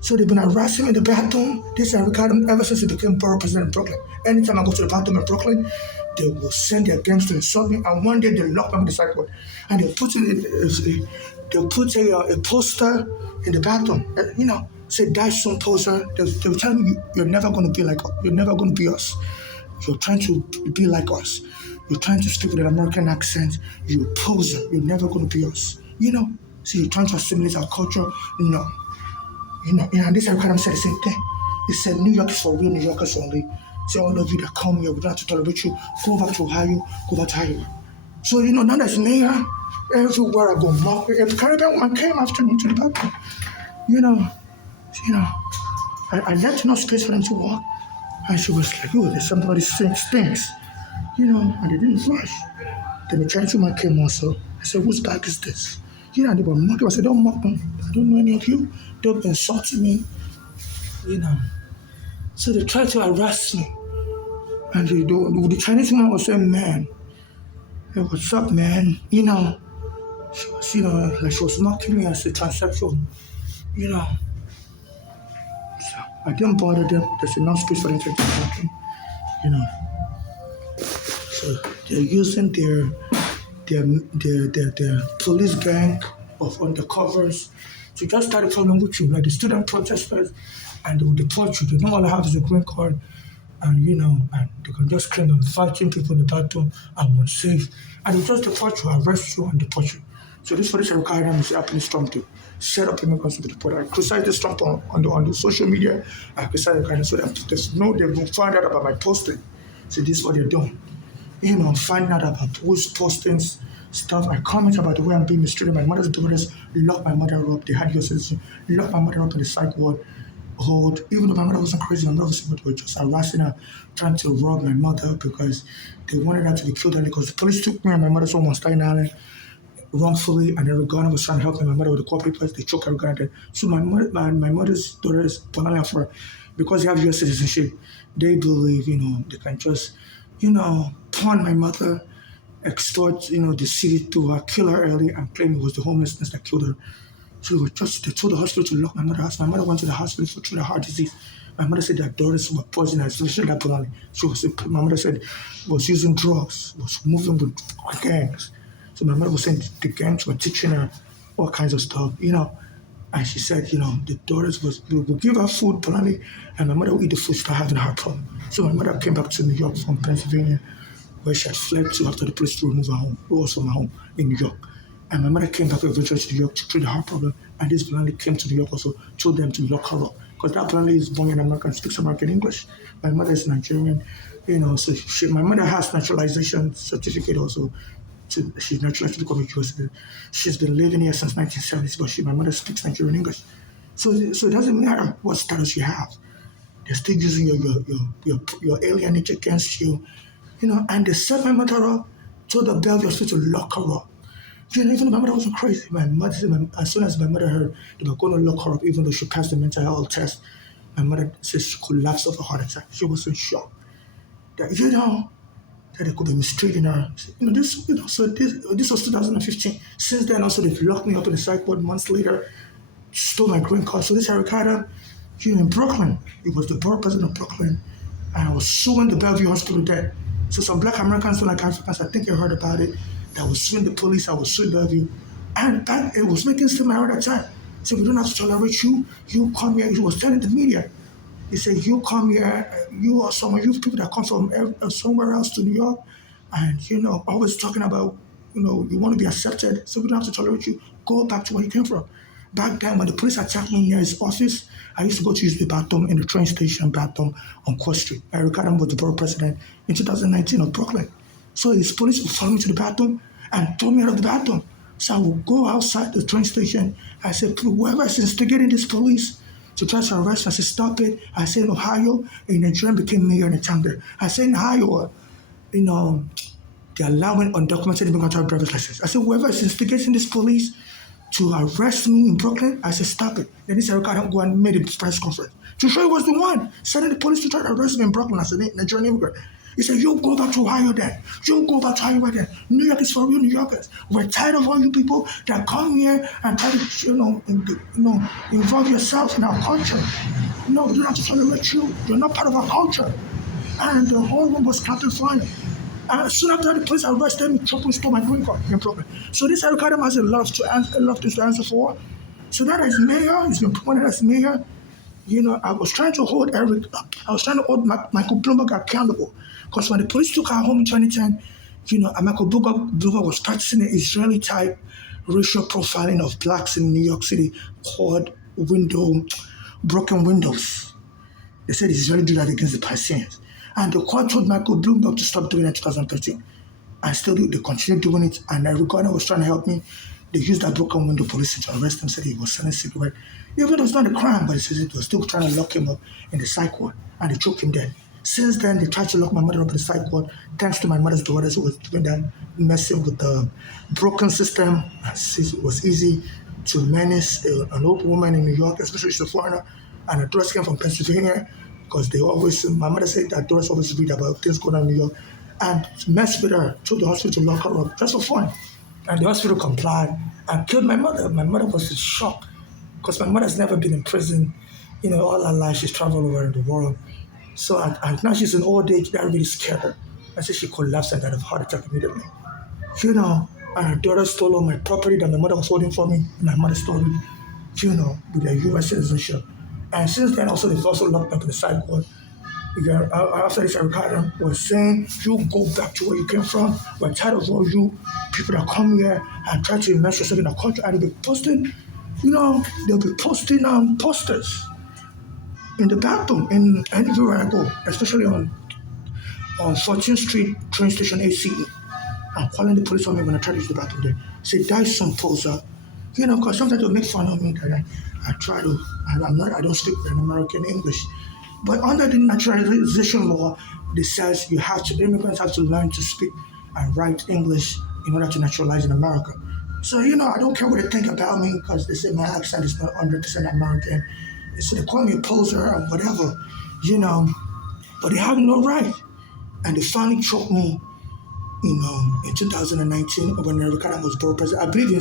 So they've been harassing me in the bathroom. This I regard them ever since he became borough president in Brooklyn. Anytime I go to the bathroom in Brooklyn, they will send their gangs to insult me. And one day they lock me in the sidewalk, and they'll put a poster in the bathroom. Say die soon poster. They'll tell me you're never going to be like us. You're never going to be us. You're trying to be like us. You're trying to speak with an American accent. You're a poser. You're never going to be us. So you're trying to assimilate our culture. No. And this Eric Adams said the same thing. He said, New York is for real New Yorkers only. So all of you that come here, we don't have to tolerate you. Go back to Ohio, go back to Iowa. So, now there's mayor, everywhere I go, mock. If the Caribbean woman came after me to the bathroom, I left no space for them to walk. And she was like, there's somebody stinks. And they didn't flush. Then the Chinese woman came also. I said, whose bag is this? And they were mocking. I said, don't mock me. I don't know any of you. Don't insult me. So they tried to harass me. And the Chinese woman was saying, man, hey, what's up, man? She was, like she was mocking me as a transsexual. So I didn't bother them. There's enough space for them to keep talking. So they're using their police gang of undercovers to just start a problem with you, like the student protesters, and they will deport you. They don't all have is a green card, and and they can just claim them fighting people in the bathroom and unsafe, and they just deport you, arrest you, and deport you. So this for this requirement is happening strong to set up immigrants to be deported. I criticize this Trump on the social media. I criticize the kind so that they've found out about my posting. So this is what they're doing. Finding out about who's posting stuff. I comment about the way I'm being mistreated. My mother's brothers locked my mother up. They had your citizen, locked my mother up in the psych ward. Even though my mother wasn't crazy, my mother was just harassing her, trying to rob my mother because they wanted her to be killed early. Because the police took me and my mother's home on Staten Island wrongfully, and then Ghana was trying to help me. My mother with the court papers, they choked her Ghana. So my mother's daughters, Bonala, for because they have U.S. citizenship, they believe they can just pawn my mother, extort the city to her, kill her early, and claim it was the homelessness that killed her. So they told the hospital to lock my mother out. My mother went to the hospital for through the heart disease. My mother said that daughters were poisoned, especially that Bonala. My mother said was using drugs, was moving with gangs. So my mother was saying the gangs were teaching her all kinds of stuff, And she said, the daughters will give her food, Polani, and my mother will eat the food, start having a heart problem. So my mother came back to New York from Pennsylvania, where she had fled to after the police to remove her home. It was from her home in New York. And my mother came back eventually to New York to treat the heart problem. And this Polani came to New York also, told them to lock her up. Because that Polani is born in America and speaks American English. My mother is Nigerian, so my mother has naturalization certificate also. She's naturalized to become a U.S. citizen. She's been living here since 1970s, but my mother speaks Nigerian English. So it doesn't matter what status you have. They're still using your alienage against you, and they set my mother up, told the Bellevue Hospital to lock her up. Even though my mother wasn't crazy. As soon as my mother heard they were going to lock her up, even though she passed the mental health test, my mother said she collapsed of a heart attack. She was in shock. That, that they could be mistreating her. So this was 2015. Since then, also, they locked me up in the psych ward months later, stole my green card. So this Eric Adam, in Brooklyn, he was the borough president of Brooklyn, and I was suing the Bellevue Hospital there. So some black Americans, like Africans, I think you heard about it, that was suing the police, I was suing Bellevue. And it was making them at that time. So we don't have to tolerate you. You come here. He was telling the media. He said, you come here, you are some of you people that come from somewhere else to New York, and, always talking about, you want to be accepted, so we don't have to tolerate you. Go back to where you came from. Back then, when the police attacked me near his office, I used to go to use the bathroom in the train station bathroom on Court Street. Eric Adam was the borough president in 2019 of Brooklyn. So his police would follow me to the bathroom and throw me out of the bathroom. So I would go outside the train station. I said, whoever is instigating this police to try to arrest us, I said, stop it. I said, in Ohio, a Nigerian became mayor in a town there. I said, in Ohio, they're allowing undocumented immigrants to have driver's license. I said, whoever is instigating this police to arrest me in Brooklyn, I said, stop it. Then this Eric Adam go and made a press conference to show he was the one sending the police to try to arrest me in Brooklyn as a Nigerian immigrant. He said, you go back to Ohio then. You go back to Ohio then. New York is for you New Yorkers. We're tired of all you people that come here and try to, involve yourself in our culture. No, we don't have to tolerate you. You're not part of our culture. And the whole room was clapping for him. And soon after the police arrested me, Trump stole my green card. No problem. So this Eric Adams has a lot of things to answer for. So that as mayor, he's been appointed as mayor. I was trying to hold Michael Bloomberg accountable. Because when the police took our home in 2010, Michael Bloomberg was practicing an Israeli-type racial profiling of blacks in New York City called broken windows. They said Israeli do that against the Palestinians. And the court told Michael Bloomberg to stop doing it in 2013. And still they continued doing it. And Eric Garner was trying to help me. They used that broken window police to arrest him, said he was selling cigarettes. Even though it's not a crime, but it was still trying to lock him up in the psych ward. And they choked him dead. Since then, they tried to lock my mother up in the psych ward. Thanks to my mother's daughters who was doing that, messing with the broken system. It was easy to menace an old woman in New York, especially she's a foreigner. And her daughters came from Pennsylvania because my mother said that daughters always read about things going on in New York. And messed with her, told the hospital to lock her up just for fun. And the hospital complied and killed my mother. My mother was in shock because my mother's never been in prison. All her life she's traveled over in the world. So and now she's in old age. That really scared her. I said she collapsed and died of a heart attack immediately. And her daughter stole all my property that my mother was holding for me. My mother stole it, with their U.S. citizenship. And since then, also they've also locked me up in the psych ward. After this, Ricardo was saying, you go back to where you came from. We're tired of all you people that come here and try to immerse yourself in our culture. And they'll be posting, posters in the bathroom and anywhere I go, especially on 14th Street train station ACE. I'm calling the police on me when I try to use the bathroom there. Say, Dyson poser. Because sometimes they'll make fun of me that I don't speak an American English. But under the naturalization law, it says immigrants have to learn to speak and write English in order to naturalize in America. So, I don't care what they think about me because they say my accent is not 100% American. So they call me a poser or whatever, but they have no right. And they finally choked me, in 2019 when Ricardo was borough president. I believe he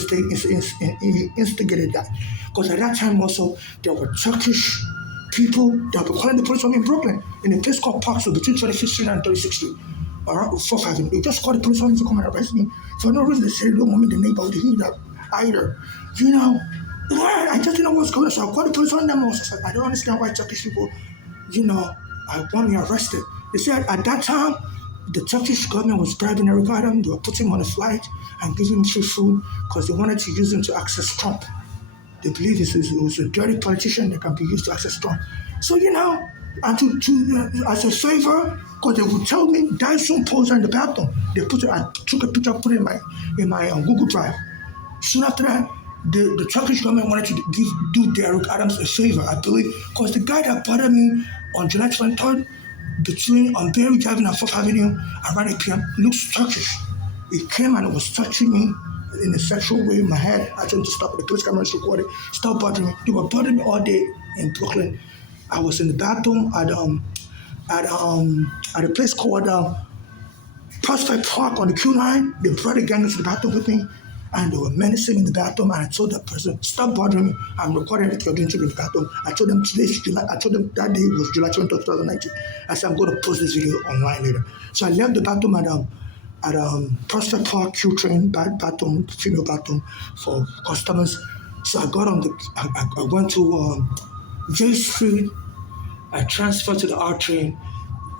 instigated that. Because at that time also, there were Turkish people that were calling the police on me in Brooklyn, in a place called Parksville, between 25th Street and 36th Street, around 4th Avenue. They just called the police on me to come and arrest me. For no reason, they said, don't want me in the neighborhood to hear that either. I just didn't know what's going on. So I called the police on them. I was like, I don't understand why Turkish people, I want me arrested. They said at that time, the Turkish government was bribing Eric Adams. They were putting him on a flight and giving him free food because they wanted to use him to access Trump. They believe it was a dirty politician that can be used to access Trump. So, and to as a favor, because they would tell me, Dyson poser in the bathroom. I took a picture, put it in my Google Drive. Soon after that, the Turkish government wanted to do Eric Adams a favor, I believe, because the guy that bothered me on July 23rd, between on Berry Drive and 4th Avenue around 8 p.m. looks Turkish. He came and was touching me in a sexual way in my head. I told him to stop. The police cameras recorded. Stop bothering me. They were bothering me all day in Brooklyn. I was in the bathroom at a place called Prospect Park on the Q line. They brought a gang into the bathroom with me. And they were menacing in the bathroom, and I told that person, stop bothering me. I'm recording everything you're doing to me in the bathroom. I told them that day was July 20, 2019. I said, I'm going to post this video online later. So I left the bathroom at Prospect Park Q train, bathroom, female bathroom for customers. So I got I went to J Street. I transferred to the R train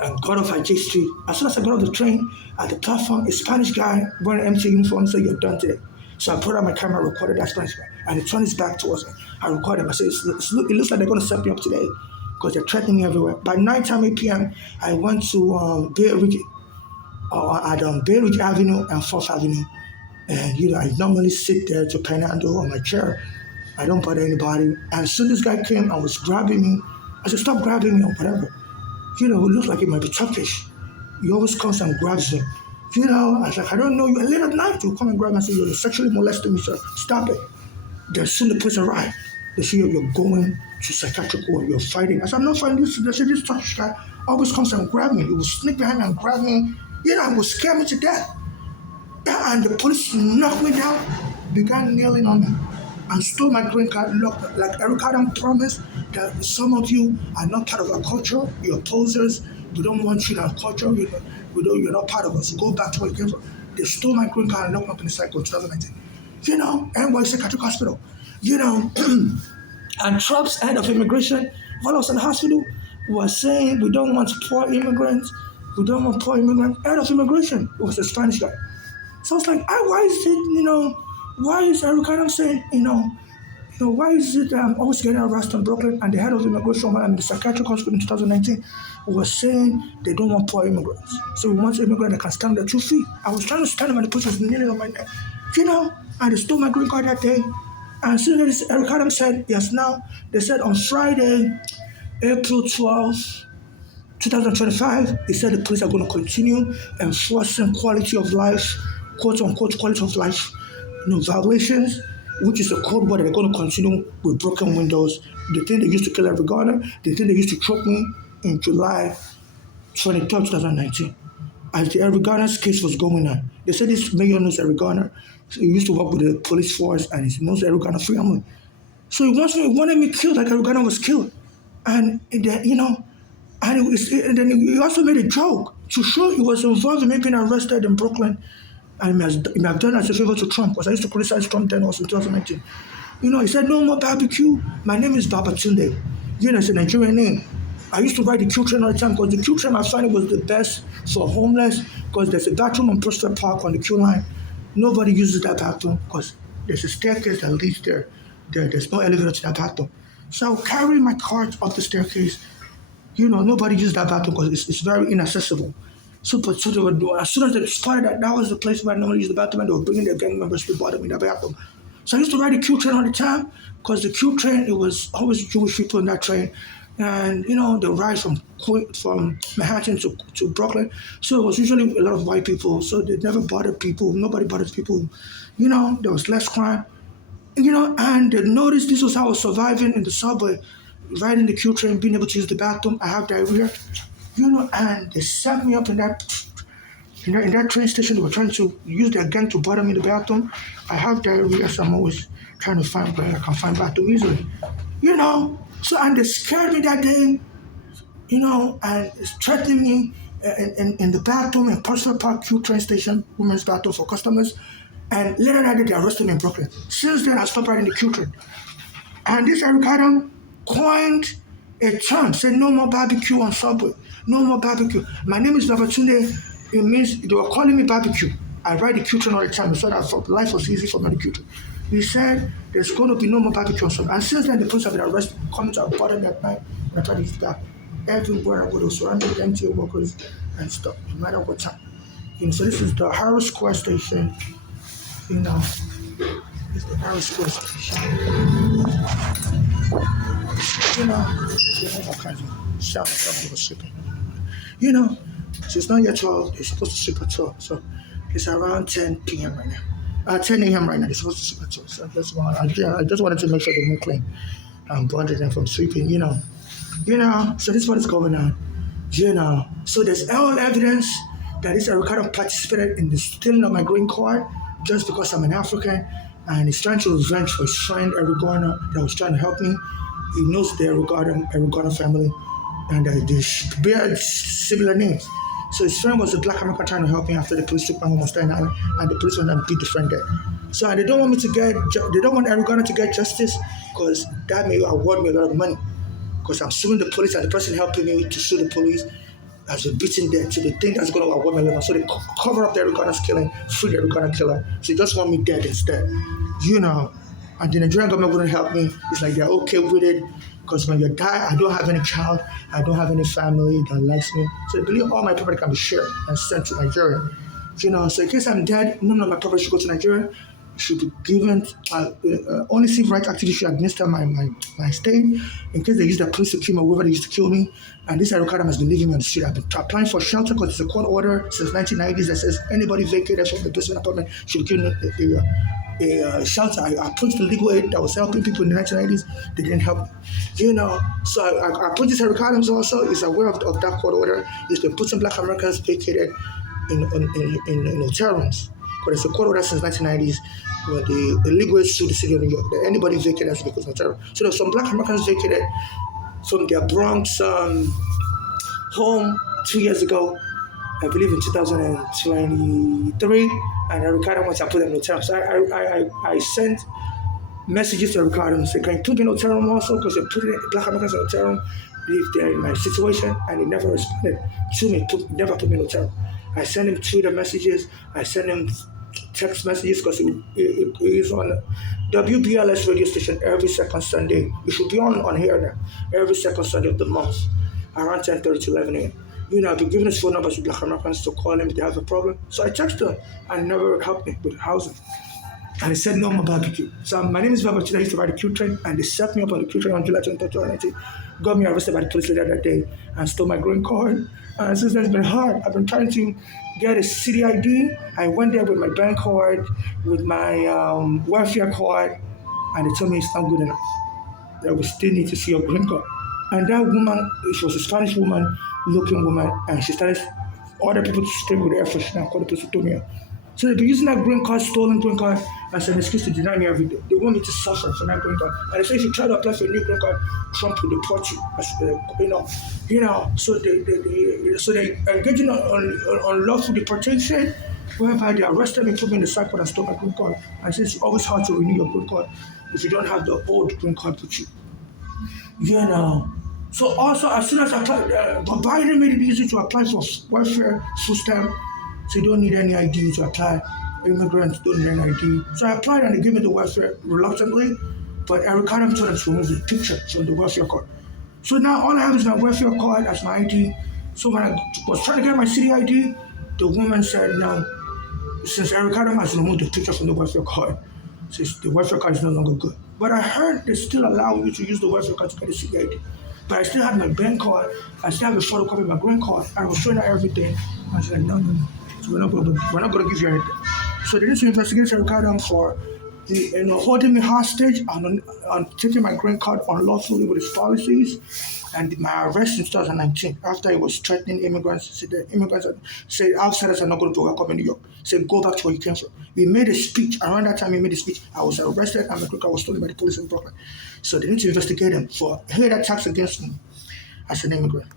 and got off at J Street. As soon as I got off the train, at the platform, a Spanish guy wearing an MC uniform said, you're done today. So I put out my camera, recorded that Spanish guy, and he turned his back towards me. I recorded him. I said, it looks like they're going to set me up today because they're threatening me everywhere. By nighttime, 8 p.m., I went to Bay Ridge Avenue and 4th Avenue. And, I normally sit there to panhandle on my chair. I don't bother anybody. And as soon as this guy came and was grabbing me, I said, stop grabbing me or whatever. It looks like it might be Turkish. He always comes and grabs me. I was like, I don't know you. And late at night, he'll come and grab me and say, you're sexually molesting me, sir. Stop it. Then soon the police arrived. They say you're going to psychiatric ward, you're fighting. I said, I'm not fighting this. They said, this Turkish guy always comes and grab me. He will sneak behind me and grab me. It will scare me to death. Yeah, and the police knocked me down, began kneeling on me, and stole my green card. Look, like Eric Adam promised that some of you are not part of our culture, you're posers, we don't want you in our culture, you're not part of us. Go back to where you came from. They stole my green card and locked me up in the cycle in 2019. NY Psychiatric Hospital. And Trump's head of immigration, while I was in the hospital, was saying we don't want poor immigrants. We don't want poor immigrants. Head of immigration was a Spanish guy. So I was like, why is it, why is Eric Adams saying, why is it always getting arrested in Brooklyn? And the head of immigration and the psychiatric hospital in 2019 was saying they don't want poor immigrants. So we want immigrants that can stand on their 2 feet. I was trying to stand up and the person was kneeling on my neck. And they stole my green card that day. And as soon as Eric Adams said, yes, now, they said on Friday, April 12th, 2025, they said the police are going to continue enforcing quality of life, quote unquote quality of life, violations, which is a code word that they're going to continue with broken windows. The thing they used to kill every Ghana, the thing they used to choke me in July 23rd, 2019. As the Eric Garner's case was going on, they said this mayor knows Eric Garner. So he used to work with the police force and he knows Eric Garner's family. So he wanted me killed like Eric Garner was killed. And then, and then he also made a joke to show he was involved in me being arrested in Brooklyn. And he have done as a favor to Trump, because I used to criticize Trump then also in 2019. He said, no more barbecue. My name is Babatunde. It's a Nigerian name. I used to ride the Q train all the time because the Q train I found it was the best for homeless, because there's a bathroom on Prospect Park on the Q line. Nobody uses that bathroom because there's a staircase that leads there. There's no elevator to that bathroom. So I would carry my cart up the staircase. Nobody uses that bathroom because it's very inaccessible. So they were doing, as soon as they spotted that was the place where I normally use the bathroom, and they were bringing their gang members to bother me in that bathroom. So I used to ride the Q train all the time because the Q train, it was always Jewish people in that train. And, they ride from Manhattan to Brooklyn. So it was usually a lot of white people. So they never bothered people. Nobody bothered people. There was less crime. And they noticed this was how I was surviving in the subway, riding the Q train, being able to use the bathroom. I have diarrhea. And they set me up in that train station. They were trying to use their gang to bother me in the bathroom. I have diarrhea, so I'm always trying to find where I can find bathroom easily. So, and they scared me that day, and threatening me in the bathroom in Prospect Park Q train station, women's bathroom for customers. And later that day, they arrested me in Brooklyn. Since then, I stopped riding the Q train. And this Eric Adam coined a term, said no more barbecue on subway. No more barbecue. My name is Babatunde. It means they were calling me barbecue. I ride the Q train all the time, so that life was easy for me on the Q train. He said there's going to be no more barbecue on subway. And since then, the police have been arrested, coming to our border that night, and I tried to use that. Everywhere I go, they surrounded with MTA workers and stuff, no matter what time. So this is the Harrow Square station. It's the Harrow Square station. They have all kinds of shouts that people sleeping. So it's not yet 12. They're supposed to sleep at 12. So it's around 10 p.m. right now. 10 a.m. right now. They're supposed to sleep at 12. So I just wanted to make sure they won't claim bonded them from sleeping. So this is what is going on. So there's all evidence that this Ricardo participated in the stealing of my green card just because I'm an African, and he's trying to revenge for his friend Eric Garner that was trying to help me. He knows the Eric Garner family, and they bear similar names. So his friend was a black American trying to help me after the police took my home on Staten Island, and the police went and beat the friend dead. So and they don't want Eric Garner to get justice, because that may award me a lot of money, because I'm suing the police, and the person helping me to sue the police has been beaten dead. So they think that's going to award me a lot of money. So they cover up the Eric Garner's killing, free the Eric Garner killer. So they just want me dead instead. And the Nigerian government wouldn't help me. It's like they're okay with it, because when you die, I don't have any child, I don't have any family that likes me. So they believe all my property can be shared and sent to Nigeria. So in case I'm dead, none of my property should go to Nigeria. should be given only civil rights activists should administer my stay in case they use their police to kill me or whoever they used to kill me. And this Eric Adam has been leaving me on the street. I've been applying for shelter because it's a court order since 1990s that says anybody vacated from the basement apartment should be given a shelter. I approached the legal aid that was helping people in the 1990s. They didn't help me. So I approached this Eric Adams also. Is aware of that court order. He's been putting Black Americans vacated in hotel rooms. But it's a court order since 1990s when the legal aid sued the city of New York that anybody vacated has to be put in hotel room. So there's some Black Americans vacated from their Bronx home 2 years ago, I believe in 2023, and Ricardo wants to put them in hotel room. So I sent messages to Ricardo and said, can you put me in hotel room also? Because you're putting Black Americans in hotel room if they're in my situation, and he never responded to me, never put me in hotel room. I sent him Twitter messages, I sent him text messages because he's on WBLS radio station every second Sunday. You should be on here now, every second Sunday of the month, around 10:30 to 11 a.m. I've been giving his phone number to Black Americans to call him if they have a problem. So I texted him and he never helped me with housing. And he said no more barbecue. So my name is Babachida. I used to ride the Q train, and they set me up on the Q train on July 23, 2019. Got me arrested by the police later that day and stole my green card. And since then, it's been hard. I've been trying to get a city ID. I went there with my bank card, with my welfare card, and they told me it's not good enough. That we still need to see your green card. And that woman, she was a Spanish woman, looking woman, and she started other people to stay with the air freshener and call the police to me. So they've been using that green card, stolen green card, as an excuse to deny me every day. They want me to suffer for that green card. And they say if you try to apply for a new green card, Trump will deport you. So they engage in unlawful deportation, whereby they arrested me, put me in the cycle and stole my green card. And say it's always hard to renew your green card if you don't have the old green card with you. So also, as soon as I applied, Biden made it easy to apply for welfare food stamp. So you don't need any ID to apply. Immigrants don't need any ID. So I applied and they gave me the welfare reluctantly, but Eric Adams told them to remove the picture from the welfare card. So now all I have is my welfare card as my ID. So when I was trying to get my city ID, the woman said, no, since Eric Adams has removed the picture from the welfare card, since the welfare card is no longer good. But I heard they still allow you to use the welfare card to get a city ID. But I still have my bank card, I still have a photocopy of my green card. I was showing her everything. And she's like, no. So we're not going to give you anything. So they need to investigate Eric Adams for holding me hostage and taking my green card unlawfully with his policies, and my arrest in 2019 after he was threatening immigrants. Said the immigrants said outsiders are not going to be welcome in New York. Said go back to where you came from. He made a speech. Around that time he made a speech. I was arrested and my green card was stolen by the police in Brooklyn. So they need to investigate him for hate attacks against me as an immigrant.